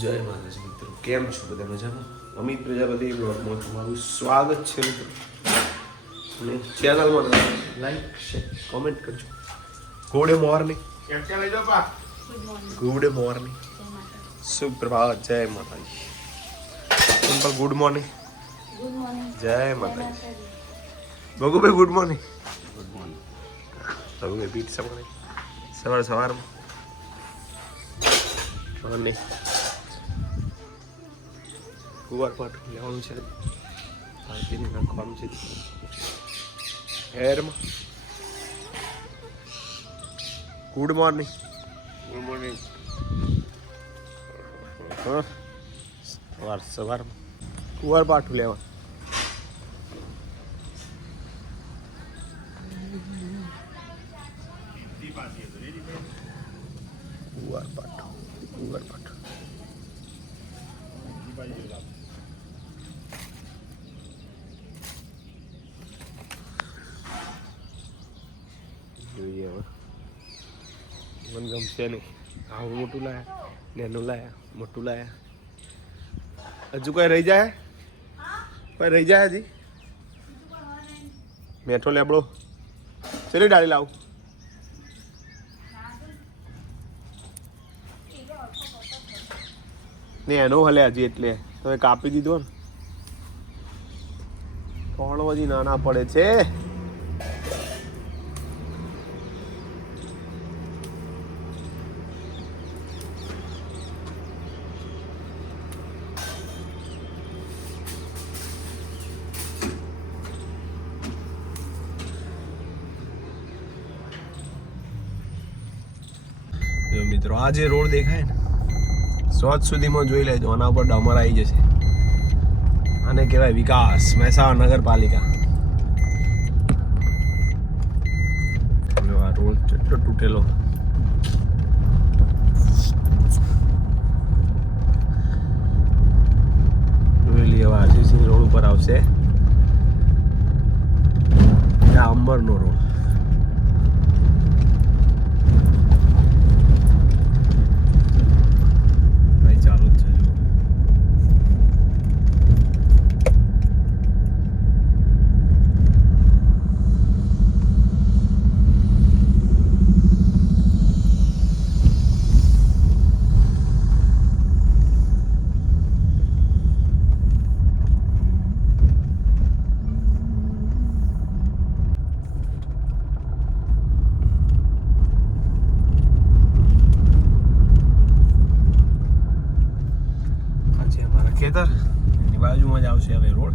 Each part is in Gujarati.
જય માતાજી મિત્રો કેમ છો બધા મજામાં? અમિત પ્રજાપતિ બ્લોગમાં તમારું સ્વાગત છે મિત્રો. અને ચેનલમાં લાઈક શેર કોમેન્ટ કરજો. ગુડ મોર્નિંગ ગુડ મોર્નિંગ સુપ્રભાત, જય માતાજી. Simple good morning good morning જય માતાજી. Bhagubhai good morning good morning Bhagubhai પીઠ સવારે સવાર સવારમાં. અને કુવાર પાટ લેવાનું છે. પાટીને નાખવાનું છે. હેરમાં ગુડ મોર્નિંગ ગુડ મોર્નિંગ સવાર સવારમાં. કુવાર પાઠું લેવા. કુવાર પાઠું કુવાર પાઠું જોઈએ હવે ગમશે નહીં. આવું મોટું લાયા, નેનું લાયા, મોટું લાયા. હજુ કોઈ રહી જાય? કોઈ રહી જાય હજી? મેઠો લેબડો. ચલી ડાળી લાવું. ને એનો હલે હજી એટલે. તમે કાપી દીધો ને. ત્રણ હજી નાના પડે છે જો મિત્રો આ જે રોડ દેખાય ને, સ્વાદ સુધીમાં જોઈ લેજો, આના ઉપર ડમર આવી જશે. આને કહેવાય વિકાસ, મહેસાણા નગરપાલિકા. આ રોડ કેટલો તૂટેલો. જોઈ હવે આરસીસી રોડ ઉપર આવશે. અંબરનો રોડ ભાઈ ચાલુ જ છે જો આ છે અમારા ખેતર. એની બાજુમાં જ આવશે હવે રોડ.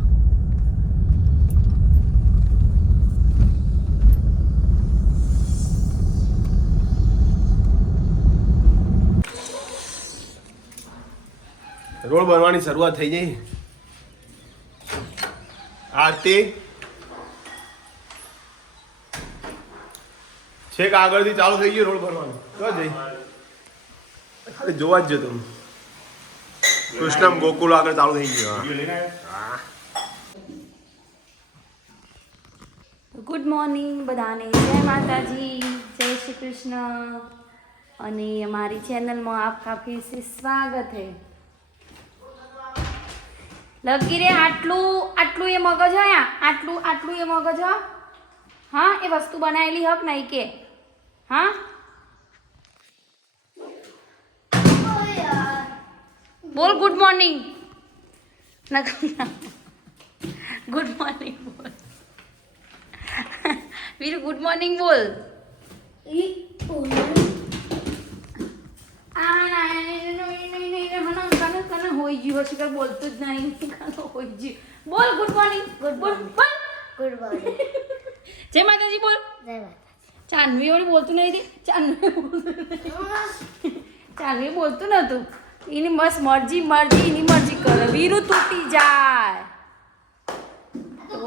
રોડ બનવાની શરૂઆત થઈ ગઈ. આરતી. છેક આગળથી ચાલુ થઈ ગયું રોડ બનવાનું. જો જઈ. ખાલી જોવા જ જતો કૃષ્ણમ ગોકુલ આગળ ચાલુ થઈ ગયું ગુડ મોર્નિંગ બધાને. જય માતાજી, જય શ્રી કૃષ્ણ. અને અમારી ચેનલમાં આપકા ફિર સે સ્વાગત હે. લગી રે આટલું આટલું એ મગજ હોય આટલું આટલું એ મગજ હા? એ વસ્તુ બનાવેલી હક નહીં કે. હા? બોલ ગુડ મોર્નિંગ ગુડ મોર્નિંગ બોલ વીર ગુડ મોર્નિંગ બોલ આ ના, નહીં, નહીં, નહીં, નહીં, હનો, કને, કને હોઈ ગયું હશે કે બોલતું જ નહીં કને હોઈ ગયું. બોલ ગુડ મોર્નિંગ ગુડ બોલ બોલ ગુડ મોર્નિંગ જય માતાજી બોલ જય માતા એની બસ મરજી મરજી, એની મરજી કરે. વીરુ તૂટી જાય. તો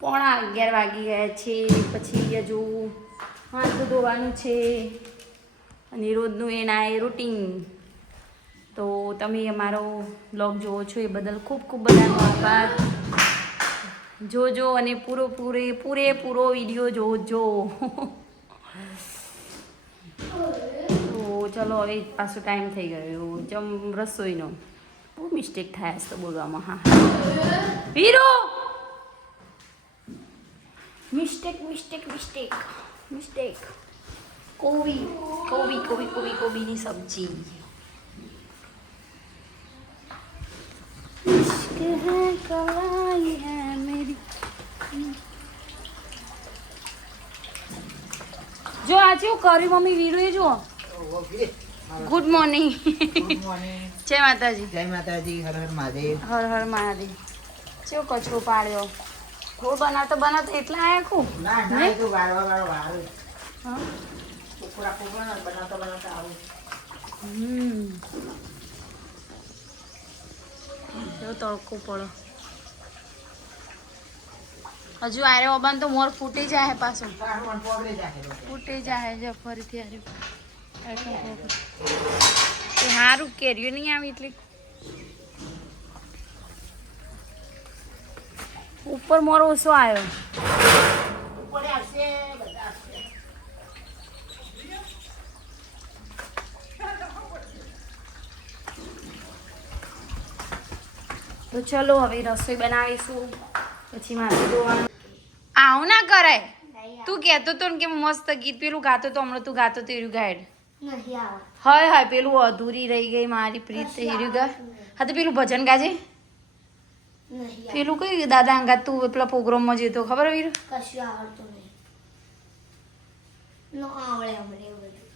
પોણા અગિયાર વાગી ગયા છે, પછી હજુ હાથ ધોવાનું છે અને રોજનું એના એ રૂટીન. તો તમે અમારો બ્લોગ જોવો છો એ બદલ ખૂબ ખૂબ બધાનો આભાર. જોજો અને પૂરો પૂરે પૂરેપૂરો વીડિયો જોજો. ચલો હવે પાછો ટાઈમ થઈ ગયો. એવું જમ રસોઈનો. બહુ મિસ્ટેક થાય છે તો બોલવામાં. હા hero mistake mistake mistake mistake કોબી કોબી કોબી કોબી કોબીની સબ્જી. જો આજે કર્યું મમ્મી? વીરુએ જુઓ. ગુડ મોર્નિંગ ગુડ મોર્નિંગ જય માતાજી જય માતાજી હર હર મહાદેવ. હર હર મહાદેવ. કેવો કચરો પાડ્યો થોડું બનાવતો બનાવતો એટલા આયા ખૂબ ના ના તો વારવા વાળો વારો હા? કુકડા કુકડા બનાવતા બનાવતા આવું હમ. કેવો તડકો પડો હજુ આરે ઓબાન તો મોર ફૂટી જાય પાછું. ફૂટી જાય જો ફરીથી હાર્યું એ સારું કેર્યું નહીં આવી એટલે? ઉપર મોરો ઓછો આવ્યો. તો ચલો હવે રસોઈ બનાવીશું. પછી માથું ધોવાનું. આવું ના કરાય. તું કહેતો તો ને કે મસ્ત ગીત પેલું ગાતો તો હમણાં તું ગાતો તો એરું ગાયડ. હાય હાય પેલું અધૂરી રહી ગઈ મારી પ્રીત એરું ગા હા તો પેલું ભજન ગાજે. પેલું કઈ દાદા અંગા તું પેલા પ્રોગ્રામમાં જતો ખબર વીર? કશું આવડતું નહીં.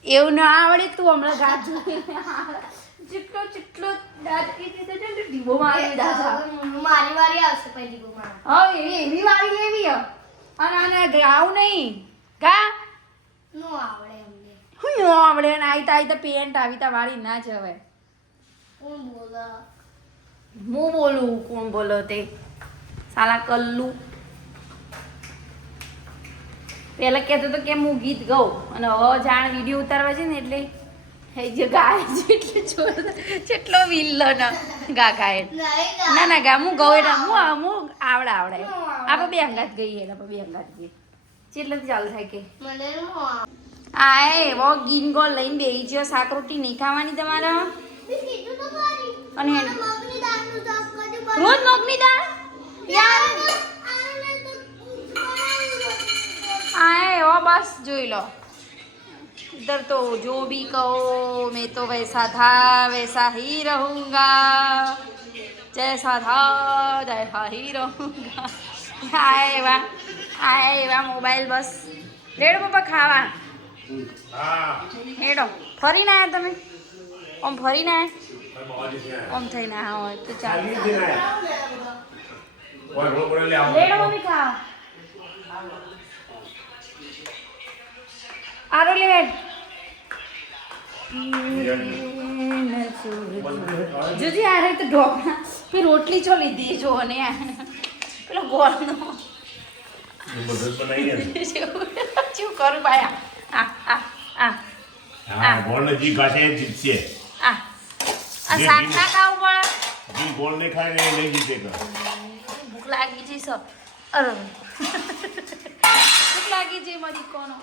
એવું ના આવડે તું હમણાં ગાજુ જેટલો જેટલો દાદી દીધો છે ને ડીબો મારી મારી વારી આવશે પહેલી ગુમાણ હા એવી એવી વાળી લેવી અને આને ગાવ નહીં. ગા. નો આવડે. અમને હું નો આવડે ને આઈ તા પેન્ટ આવી તા વાળી ના જવાય કોણ બોલો? હું બોલું કોણ બોલો તે? સાલા કલ્લુ. પેલા કહેતો તો કે હું ગીત ગાઉં? અને હવે જાણ વીડિયો ઉતારવા છે ને એટલે એ જે ગાય છે એટલે જોરદાર જેટલો વિલ્લો ન ગા ગાય. ના ના ગા હું ગઉં એટલે હું હું આવડે આવડે. આપણે બે અંગાત ગઈએ એટલે આપણે બે અંગાત ગઈએ. ચાલુ થાય કે. મને નો આવડે આ એવો ગીન ગોળ લઈને બેસી ગયો શાક રોટી નહીં ખાવાની તમારે કીધું તો ખરી અને મને મગની દાળનું શાક કરજો પણ રોજ મગની દાળ યાર આને તો બનાવી આ એવો બસ જોઈ લો इधर तो जो भी कहो मैं तो वैसा था वैसा ही रहूंगा जैसा था जैसा ही रहूंगा આ એવા આ એવા મોબાઈલ બસ રેડો પપ્પા ખાવા હેડો ફરીને આવ્યા તમે? આમ ફરીને આવ્યા આમ થઈને આવ્યા હોય તો ચાલો. મમ્મી આરો લેવેડ જોજી આરે તો ઢોકળા પે રોટલી છો લીધી છો અને આ. પેલો ગોળનો. શું કરું આ આ આ હા જી એ જીતશે આ આ શાક ના ખાવું પડે? જી ગોળ નહીં ખાય ને એ નહીં જીતેગા ભૂખ લાગી છે સર અરે. ભૂખ લાગી છે મારી કોનો.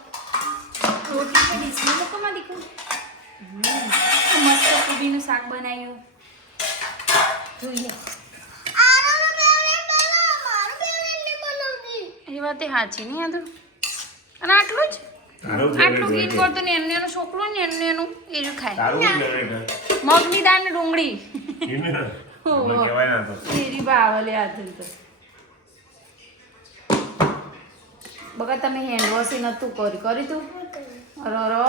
રોટલી તો ડીશમાં મૂકો માં દીકુ મસ્ત કોબીનું શાક બનાવ્યું. જોઈએ. એ વાત સાચી નહીં આ અને આટલું જ? આટલું ગીત કરતો ને એમને એનું છોકરું ને એનું એ જ ખાય. મગની દાળ ને. ડુંગળી. બાવલે તો. બગા તમે હેન્ડ વોશ નતું કરી કરી તું? અરો રો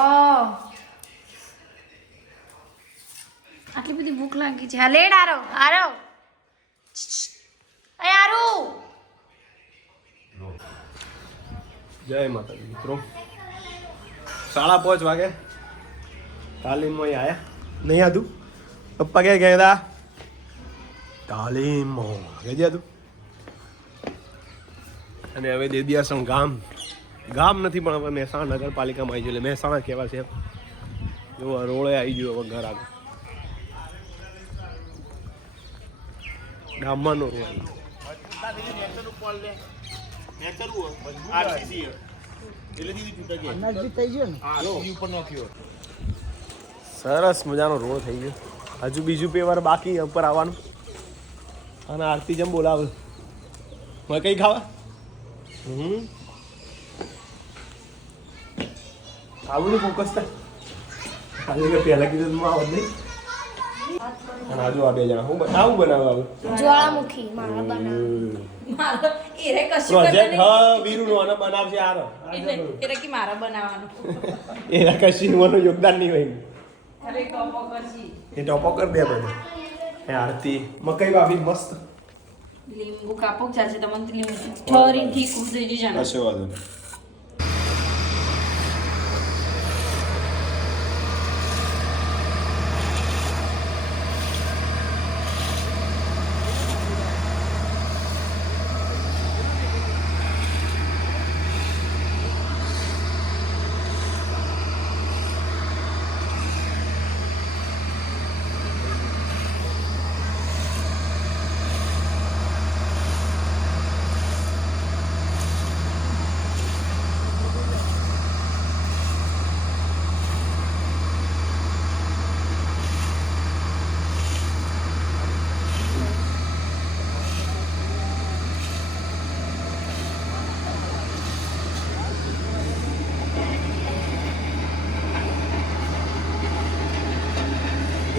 આટલી બધી ભૂખ લાગી છે. હા લેડ આરો આરો એ આરુ જય માતાજી મિત્રો. સાડા પાંચ વાગે. તાલીમમાં અહીં આયા. નહીં આદું? પપ્પા ક્યાં ગયા હતા તાલીમમાં ગયા હતું અને હવે દેદિયાસણ ગામ. ગામ નથી પણ હવે મહેસાણા નગરપાલિકામાં આવી ગયું એટલે મહેસાણા કહેવા છે. જો રોડે આવી ગયું હવે ઘર આગળ. ગામમાં નો રોડ આવી ગયો. નજીક થઈ ગયો ને? સરસ મજાનો રોડ થઈ ગયો. હજુ બીજું પેવર બાકી ઉપર આવવાનું. અને આરતી જેમ બોલાવે. મેં કઈ ખાવા? હમ. આવું ફોકસ થાય. પહેલા કીધું આવત નહીં. અને આજુ આ બે જણા. હું આવું બનાવું આવું? જ્વાળામુખી મારા બનાવ મારો એરે કશું પ્રોજેક્ટ હ વીરુનો અને બનાવશે આર. એટલે કે મારા બનાવવાનું. એરા કશી મને યોગદાન નહીં હોય. અરે ટોપો કરજી. એ ટોપો કર દે બધું એ આરતી. મકઈ વાવી મસ્ત. લીંબુ કાપો ચાલશે તમને લીંબુ ઠરી ઠીકું થઈ જશે ને કશો વાંધો નહીં.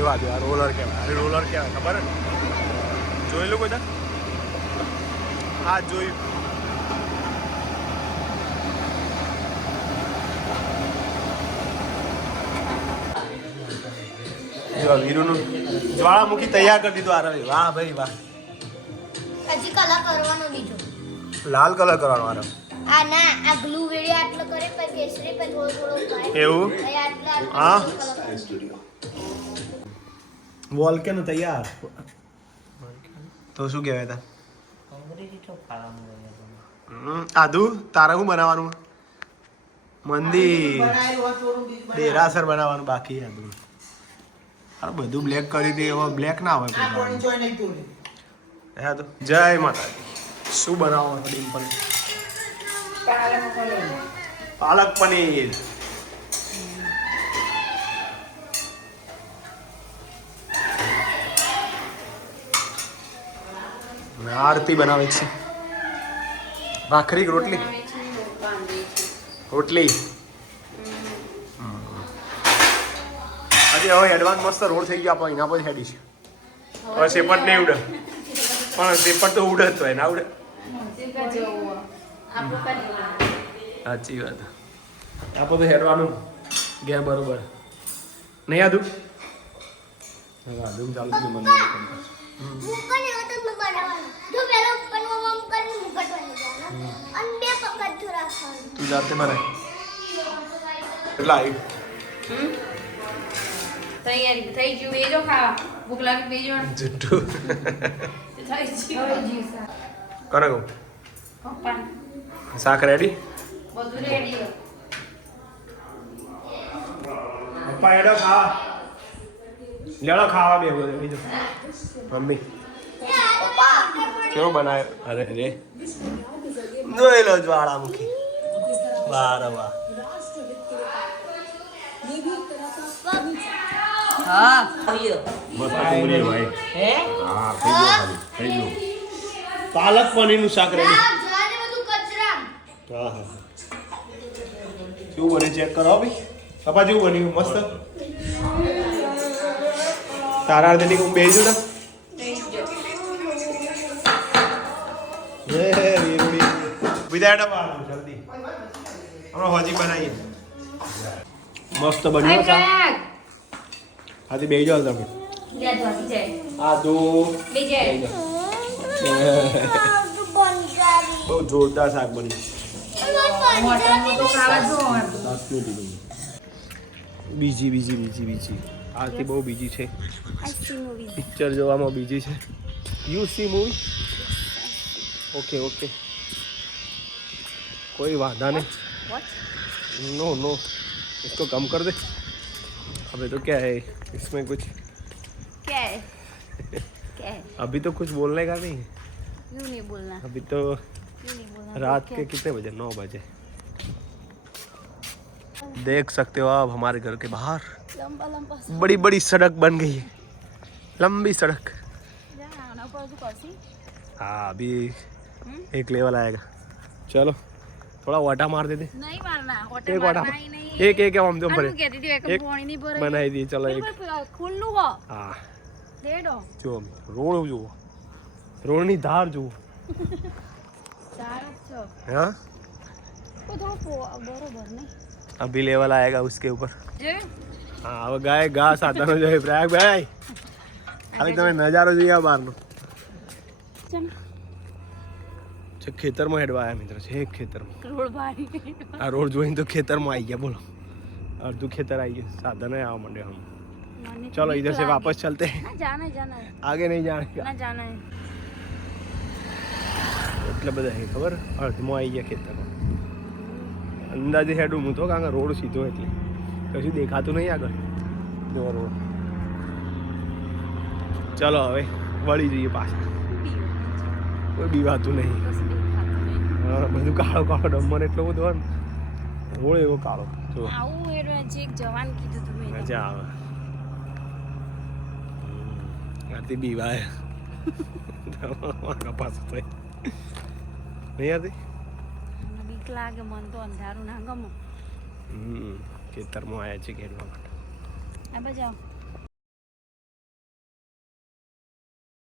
જોવા દે આ રોલર કહેવાય. અરે રોલર કહેવાય ખબર જોયેલું કોઈ હા જોયું જો વીરુનું જ્વાળામુખી તૈયાર કરી દીધું આ રવિ. વાહ ભાઈ વાહ. હજી કલર કરવાનો બીજો. લાલ કલર કરવાનો આરો આ ના આ બ્લુ વેડી આટલો કરે પછી કેસરી પર થોડો થોડો એવું? હા? કરે. વોલ્કેનો તૈયાર તો શું કહેવાય તા? હમ, આદુ તારા શું બનાવવાનું? મંદિર. દેરાસર બનાવવાનું બાકી આદુ અરે બધું. બ્લેક કરી દે એવા બ્લેક ના હોય આદુ જય માતા શું બનાવવાનું ડિમ્પલ? પાલક પનીર. આરતી બનાવે છે. ભાખરી કે રોટલી? રોટલી? આજે હવે એડવાન્સ મસ્ત રોડ થઈ ગયો આપણે એના પર હેડી છે. હવે સેપટ નહીં ઉડે. પણ સેપટ તો ઉડે જ તો એના ઉડે. સાચી વાત. આપણે તો હેડવાનું. ગયા બરોબર. નહીં આદુ? હવે આદુ ચાલુ થયું મને મુકટ એવો તો મેં બનાવવાનો. જો પેલો ઉપરનો આમ કરીને મુકટ અને બે પગથિયું રાખવાનું. તું જાતે બનાય કેટલા તૈયારી થઈ ગયું. બેજો ખાવા. ભૂખ લાગી બેજો ને. થઈ ગયું. કોને કહું? પપ્પા શાક રેડી બધું રેડી પપ્પા એડો ખાવા. લેડો ખાવા બે બધું બીજું. મમ્મી. કેવો બનાવ્યો? અરે રે જોઈ લો જ્વાળામુખી. વાહ વાહ હા ભાઈ હા? થઈ ગયો ખાલી થઈ ગયો. પાલક પનીરનું શાક રેડી. આ જવા દે બધું કચરા. હા હા કેવું બને ચેક કરો ભાઈ. પપ્પા જેવું બન્યું? મસ્ત? તારા અર્ધે હું બેસી જઉં જલ્દી. હોજી બનાવીએ. મસ્ત બન્યું હાથી બેસી જાઓ તમે. આદુ બે બહુ જોરદાર શાક બન્યું. બીજી બીજી બીજી બીજી. આરતી બહુ બીજી છે પિક્ચર જોવામાં બીજી છે you see movie okay okay कोई वादा नहीं नो नो इसको कम कर दे अबे तो क्या है इसमें कुछ क्या है क्या है अभी तो कुछ बोलने का नहीं है क्यों नहीं बोलना अभी तो क्यों नहीं बोलना रात क्या? के कितने बजे नौ बजे देख सकते हो आप हमारे घर के बाहर। लंबा लंबा बड़ी बड़ी सड़क बन गई है। लंबी सड़क। हाँ अभी एक लेवल आएगा। चलो थोड़ा वाटा मार देते नहीं मारना वाटा एक वाटा एक एक हम तो भरे एक बनाई दी चलो एक। हाँ। दे दो। जो रोड जो रोड नहीं धार जो अच्छा। हाँ? तो थोड़ा नहीं। अभी लेवल आएगा उसके ऊपर જોયું હા હવે ગાય ઘા સાધનો જોઈએ પ્રયાગભાઈ ખાલી તમે નજારો જોઈએ આ બહારનો ચમ છે ખેતરમાં હેડવા આવ્યા મિત્ર છે ખેતરમાં રોડ ભારી આ રોડ જોઈને તો ખેતરમાં આવી ગયા બોલો અડધું ખેતર આવી ગયું સાધનો આવવા માંડ્યા હમ મને તો चलो बीक इधर से लागी। वापस चलते हैं ના જાના જાના आगे नहीं जाने ના જાના એટલે બધા છે ખબર અડધમાં આવી ગયા ખેતરમાં અંદાજે હેડું હું તો કારણ કે રોડ સીધો એટલે. કશું દેખાતું નહીં આગળ. જો રોડ. ચલો હવે વળી જઈએ પાછા. કોઈ બીવાતું નહીં. બધું કાળો કાળો ડમ્બર એટલો બધો હોય ને. રોડ એવો કાળો. જો આવું એક જવાન કીધું તું મજા આવે. આરતી બીવાય. કપાસ થઈ નહીં આરતી? બીક લાગે મન તો અંધારું ના ગમો હમ ખેતરમાં આવ્યા છે ખેડવા માટે આ બાજુ આવો.